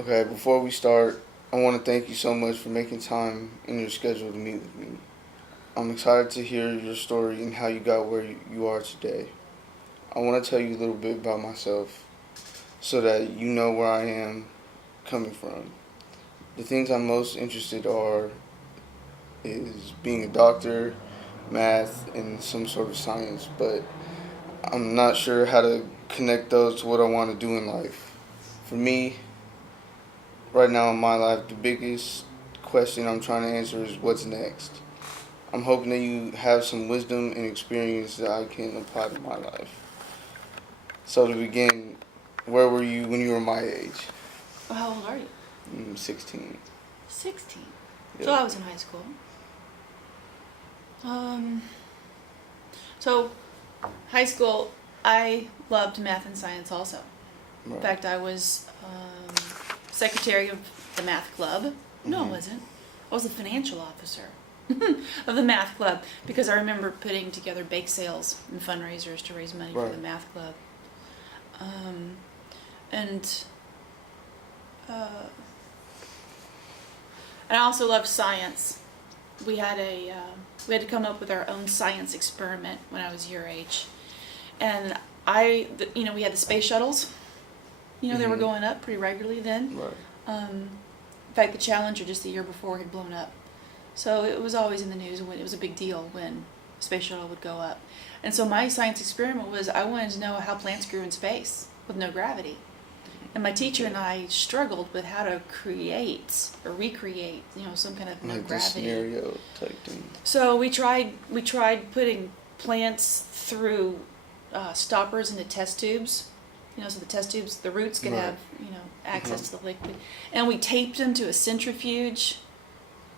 Okay, before we start, I want to thank you so much for making time in your schedule to meet with me. I'm excited to hear your story and how you got where you are today. I want to tell you a little bit about myself so that you know where I am coming from. The things I'm most interested are is being a doctor, math, and some sort of science, but I'm not sure how to connect those to what I want to do in life. For me, right now in my life, the biggest question I'm trying to answer is what's next. I'm hoping that you have some wisdom and experience that I can apply to my life. So to begin, where were you when you were my age? Well, how old are you? 16. 16. Yeah. So I was in high school. So high school, I loved math and science also. Right. In fact, I was secretary of the math club. No, I Mhm. wasn't. I was the financial officer of the math club because I remember putting together bake sales and fundraisers to raise money for Right. the math club. And I also loved science. We had we had to come up with our own science experiment when I was your age, and we had the space shuttles. They were Mhm. going up pretty regularly then. Right. In fact, the Challenger just the year before had blown up, so it was always in the news when it was a big deal when a space shuttle would go up. And so my science experiment was I wanted to know how plants grew in space with no gravity. And my teacher and I struggled with how to create or recreate, some kind of no Like the gravity scenario type thing. So we tried putting plants through stoppers into test tubes, so the test tubes, the roots could Right. have access to the liquid, and we taped them to a centrifuge.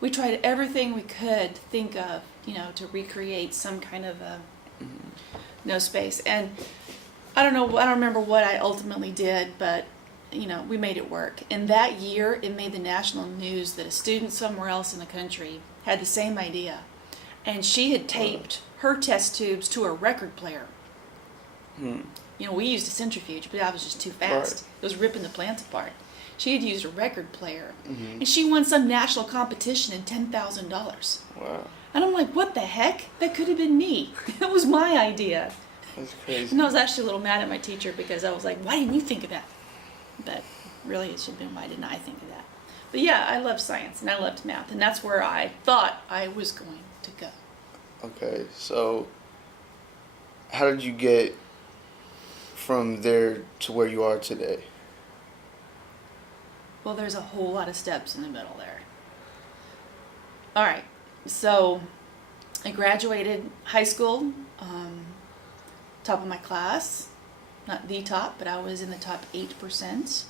We tried everything we could think of, to recreate some kind of a no space. And I don't remember what I ultimately did, but we made it work. And that year, it made the national news that a student somewhere else in the country had the same idea. And she had taped her test tubes to a record player. Hmm. We used a centrifuge, but that was just too fast. Right. It was ripping the plants apart. She had used a record player. Mhm. And she won some national competition and $10,000. Wow. And I'm like, what the heck? That could have been me. That was my idea. That's crazy. And I was actually a little mad at my teacher because I was like, why didn't you think of that? But really, it should have been, why didn't I think of that? But yeah, I loved science and I loved math, and that's where I thought I was going to go. Okay, so how did you get from there to where you are today? Well, there's a whole lot of steps in the middle there. All right, so I graduated high school, top of my class. Not the top, but I was in the top 8%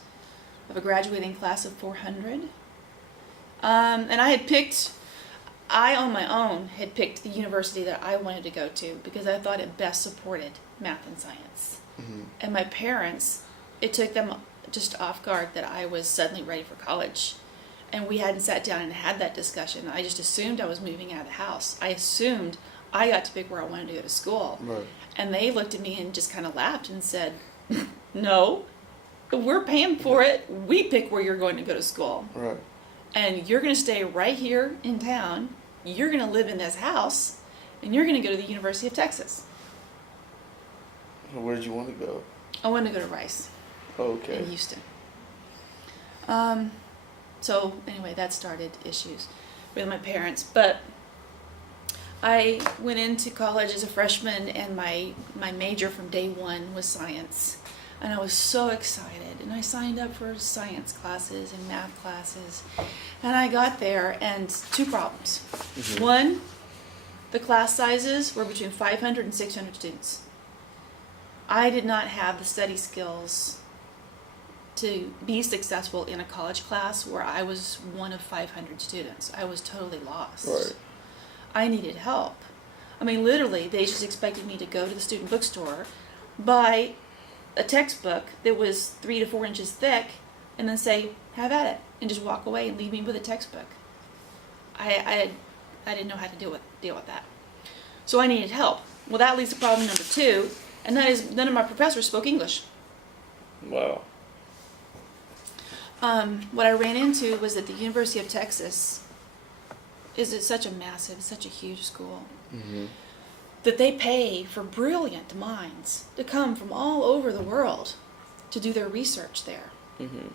of a graduating class of 400. And I on my own had picked the university that I wanted to go to because I thought it best supported math and science. Mhm. And my parents, it took them just off guard that I was suddenly ready for college. And we hadn't sat down and had that discussion. I just assumed I was moving out of the house. I assumed I got to pick where I wanted to go to school. Right. And they looked at me and just kind of laughed and said, no, we're paying for it. We pick where you're going to go to school. Right. And you're going to stay right here in town. You're going to live in this house. And you're going to go to the University of Texas. Where did you want to go? I wanted to go to Rice Okay. in Houston. So anyway, that started issues with my parents. But I went into college as a freshman, and my major from day one was science. And I was so excited. And I signed up for science classes and math classes. And I got there, and two problems. Mhm. One, the class sizes were between 500 and 600 students. I did not have the study skills to be successful in a college class where I was one of 500 students. I was totally lost. Right. I needed help. I mean, literally, they just expected me to go to the student bookstore, buy a textbook that was 3 to 4 inches thick, and then say, have at it, and just walk away and leave me with a textbook. I didn't know how to deal with that. So I needed help. Well, that leads to problem number 2, and that is none of my professors spoke English. Wow. what I ran into was that the University of Texas such a huge school, Mm-hmm. that they pay for brilliant minds to come from all over the world to do their research there. Mm-hmm.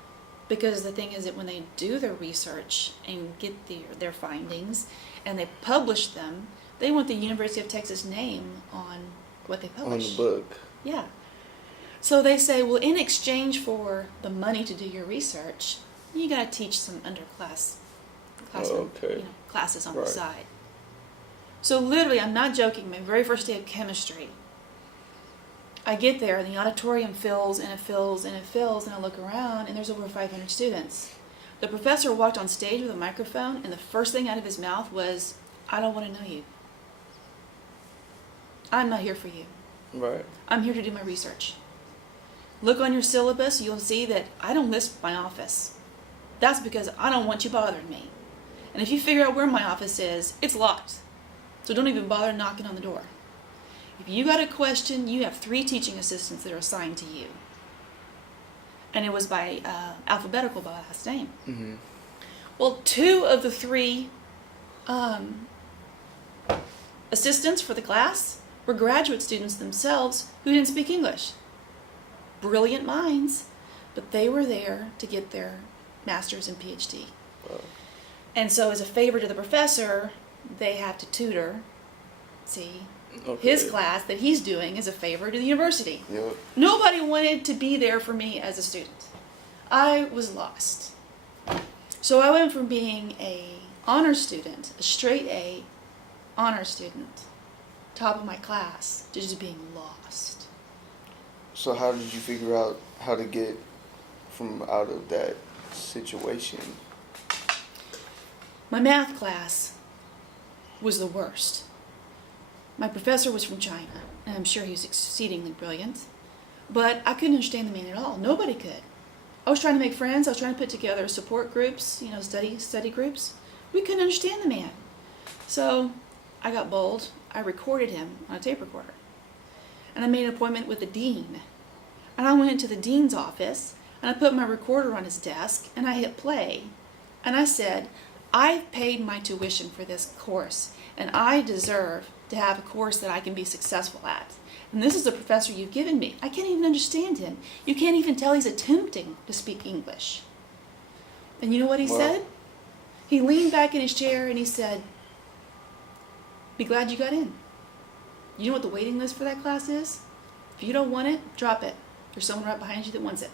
Because the thing is that when they do their research and get their findings and they publish them, they want the University of Texas name on what they publish. On the book. Yeah. So they say, well, in exchange for the money to do your research, you got to teach some classes on the side. So literally, I'm not joking, my very first day of chemistry, I get there and the auditorium fills and it fills and it fills, and I look around and there's over 500 students. The professor walked on stage with a microphone and the first thing out of his mouth was, I don't want to know you. I'm not here for you. Right. I'm here to do my research. Look on your syllabus, you'll see that I don't list my office. That's because I don't want you bothering me. And if you figure out where my office is, it's locked. So don't even bother knocking on the door. If you got a question, you have 3 teaching assistants that are assigned to you. And it was by alphabetical by last name. Mm-hmm. Well, 2 of the 3 assistants for the class were graduate students themselves who didn't speak English. Brilliant minds, but they were there to get their master's and PhD. Wow. And so as a favor to the professor, they have to tutor, his class that he's doing as a favor to the university. Yep. Nobody wanted to be there for me as a student. I was lost. So I went from being a honor student, a straight A honor student, top of my class, to just being lost. So how did you figure out how to get from out of that situation? My math class was the worst. My professor was from China, and I'm sure he was exceedingly brilliant, but I couldn't understand the man at all. Nobody could. I was trying to make friends. I was trying to put together support groups, study groups. We couldn't understand the man. So I got bold. I recorded him on a tape recorder. And I made an appointment with the dean. And I went into the dean's office, and I put my recorder on his desk, and I hit play. And I said, I've paid my tuition for this course, and I deserve to have a course that I can be successful at. And this is the professor you've given me. I can't even understand him. You can't even tell he's attempting to speak English. And you know what he said? He leaned back in his chair and he said, be glad you got in. You know what the waiting list for that class is? If you don't want it, drop it. There's someone right behind you that wants it.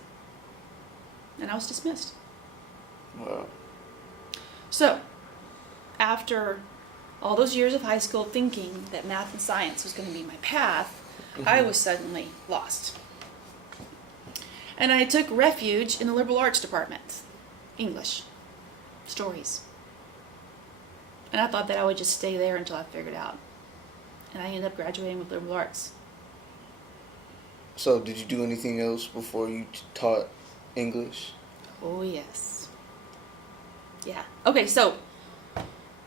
And I was dismissed. Wow. So, after all those years of high school thinking that math and science was going to be my path, I was suddenly lost. And I took refuge in the liberal arts department. English. Stories. And I thought that I would just stay there until I figured it out. And I ended up graduating with liberal arts. So did you do anything else before you taught English? Oh, yes. Yeah. Okay, so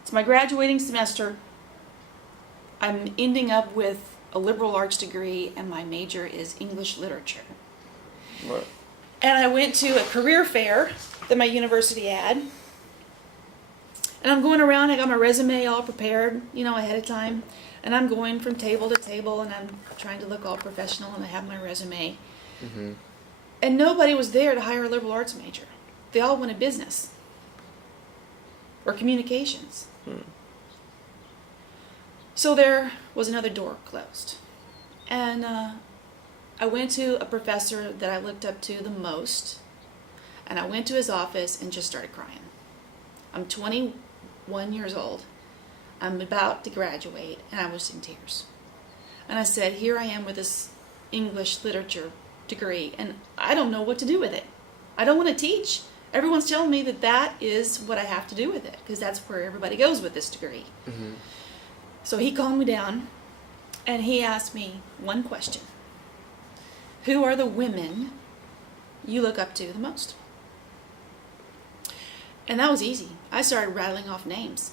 it's my graduating semester. I'm ending up with a liberal arts degree, and my major is English literature. Right. And I went to a career fair that my university had. And I'm going around, I got my resume all prepared, ahead of time. And I'm going from table to table, and I'm trying to look all professional, and I have my resume. Mm-hmm. And nobody was there to hire a liberal arts major. They all wanted business or communications. So there was another door closed. And I went to a professor that I looked up to the most, and I went to his office and just started crying. I'm 21 years old. I'm about to graduate, and I was in tears. And I said, here I am with this English literature degree, and I don't know what to do with it. I don't want to teach. Everyone's telling me that is what I have to do with it, because that's where everybody goes with this degree. Mm-hmm. So he calmed me down, and he asked me one question. Who are the women you look up to the most? And that was easy. I started rattling off names.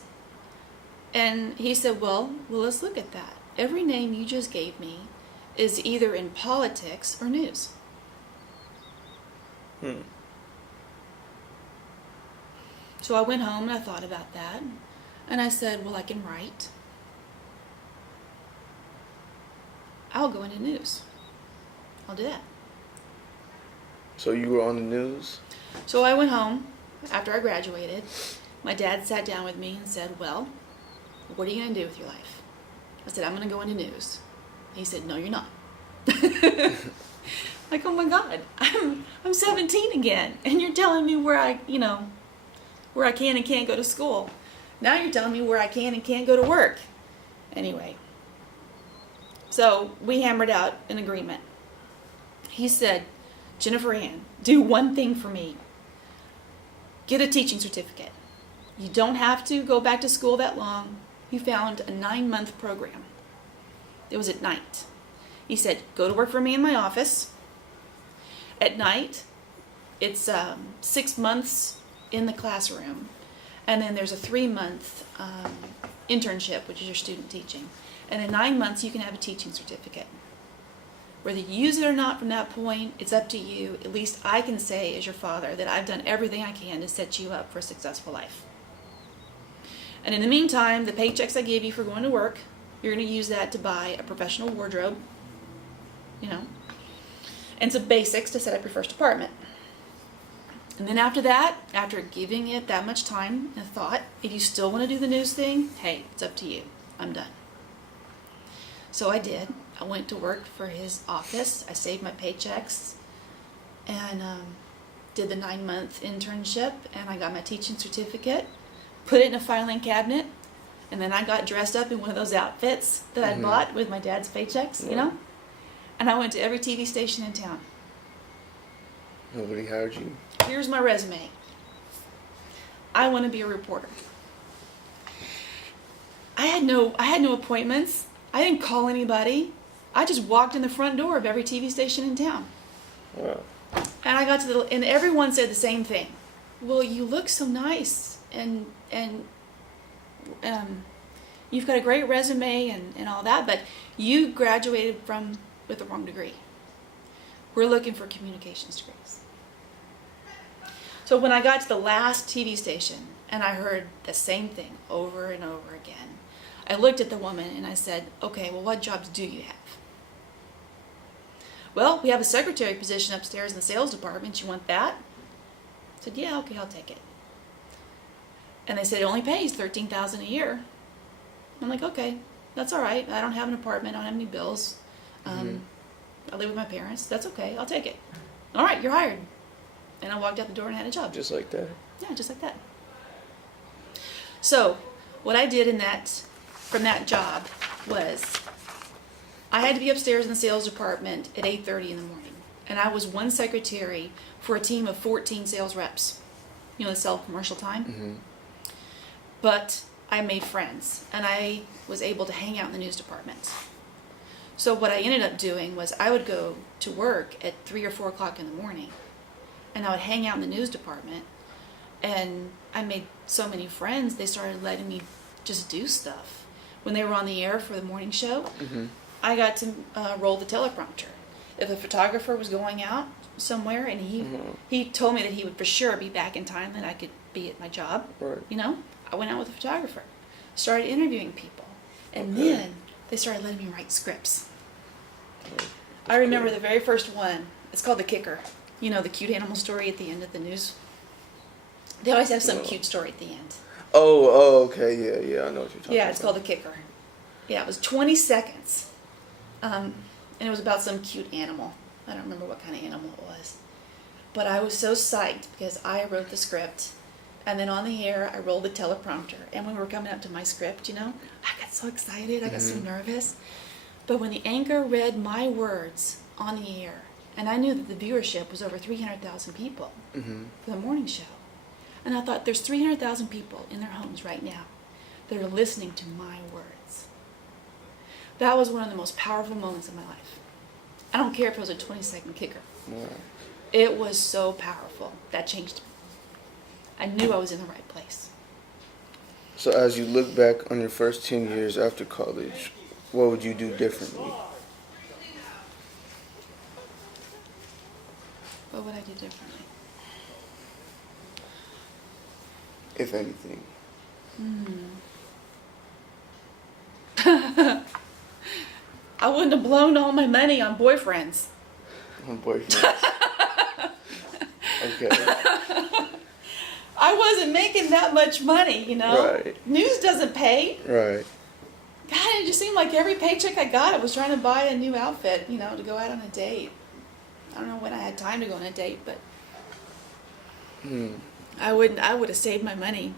And he said, well, let's look at that. Every name you just gave me is either in politics or news. So I went home and I thought about that. And I said, well, I can write. I'll go into news. I'll do that. So you were on the news? So I went home after I graduated. My dad sat down with me and said, well, what are you going to do with your life? I said, I'm going to go into news. He said, no, you're not. Like, oh my God, I'm 17 again, and you're telling me where I can and can't go to school. Now you're telling me where I can and can't go to work. Anyway, so we hammered out an agreement. He said, Jennifer Ann, do one thing for me. Get a teaching certificate. You don't have to go back to school that long. He found a 9-month program. It was at night. He said, go to work for me in my office. At night, it's 6 months in the classroom. And then there's a 3-month internship, which is your student teaching. And in 9 months, you can have a teaching certificate. Whether you use it or not from that point, it's up to you. At least I can say as your father that I've done everything I can to set you up for a successful life. And in the meantime, the paychecks I gave you for going to work, you're going to use that to buy a professional wardrobe, and some basics to set up your first apartment. And then after that, after giving it that much time and thought, if you still want to do the news thing, hey, it's up to you. I'm done. So I did. I went to work for his office. I saved my paychecks and did the 9-month internship, and I got my teaching certificate, put it in a filing cabinet, and then I got dressed up in one of those outfits that I bought with my dad's paychecks, and I went to every TV station in town. Nobody hired you? Here's my resume. I want to be a reporter. I had no appointments. I didn't call anybody. I just walked in the front door of every TV station in town. Wow. And I got to and everyone said the same thing. Well, you look so nice, and you've got a great resume and all that, but you graduated with the wrong degree. We're looking for communications degrees. So when I got to the last TV station and I heard the same thing over and over again, I looked at the woman and I said, okay, well, what jobs do you have? Well, we have a secretary position upstairs in the sales department. You want that? I said, yeah, okay, I'll take it. And they said, it only pays $13,000 a year. I'm like, okay, that's all right. I don't have an apartment. I don't have any bills. I live with my parents. That's okay. I'll take it. All right, you're hired. And I walked out the door and had a job. Just like that? Yeah, just like that. So what I did from that job was I had to be upstairs in the sales department at 8:30 in the morning. And I was one secretary for a team of 14 sales reps. They sell commercial time. But I made friends, and I was able to hang out in the news department. So what I ended up doing was I would go to work at 3 or 4 o'clock in the morning, and I would hang out in the news department, and I made so many friends, they started letting me just do stuff. When they were on the air for the morning show, I got to roll the teleprompter. If a photographer was going out somewhere and he told me that he would for sure be back in time, that I could be at my job, I went out with a photographer, started interviewing people, and then they started letting me write scripts. I remember the very first one. It's called The Kicker. The cute animal story at the end of the news. They always have some cute story at the end. Oh, okay, yeah, I know what you're talking about. Yeah, it's called The Kicker. Yeah, it was 20 seconds. And it was about some cute animal. I don't remember what kind of animal it was. But I was so psyched because I wrote the script. And then on the air, I rolled the teleprompter. And when we were coming up to my script, I got so excited. I got so nervous. But when the anchor read my words on the air, and I knew that the viewership was over 300,000 people for the morning show. And I thought, there's 300,000 people in their homes right now that are listening to my words. That was one of the most powerful moments of my life. I don't care if it was a 20-second kicker. Wow. It was so powerful. That changed me. I knew I was in the right place. So as you look back on your first 10 years after college, what would you do differently? What would I do differently? if anything? I wouldn't have blown all my money on boyfriends. On boyfriends. Okay. I wasn't making that much money, you know. Right. News doesn't pay. Right. God, it just seemed like every paycheck I got, I was trying to buy a new outfit, you know, to go out on a date. I don't know when I had time to go on a date, but I would have saved my money.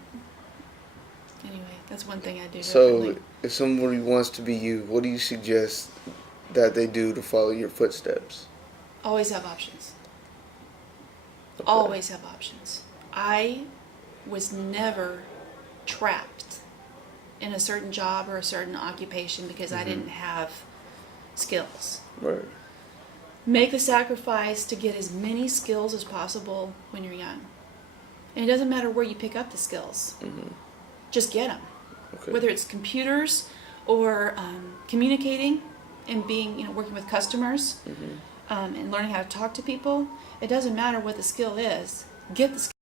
Anyway, that's one thing I do So, differently. if somebody wants to be you, what do you suggest that they do to follow your footsteps? Always have options. Okay. Always have options. I was never trapped in a certain job or a certain occupation because I didn't have skills. Right. Make the sacrifice to get as many skills as possible when you're young. And it doesn't matter where you pick up the skills. Just get them. Okay. Whether it's computers or communicating and being, you know, working with customers and learning how to talk to people. It doesn't matter what the skill is. Get the skill.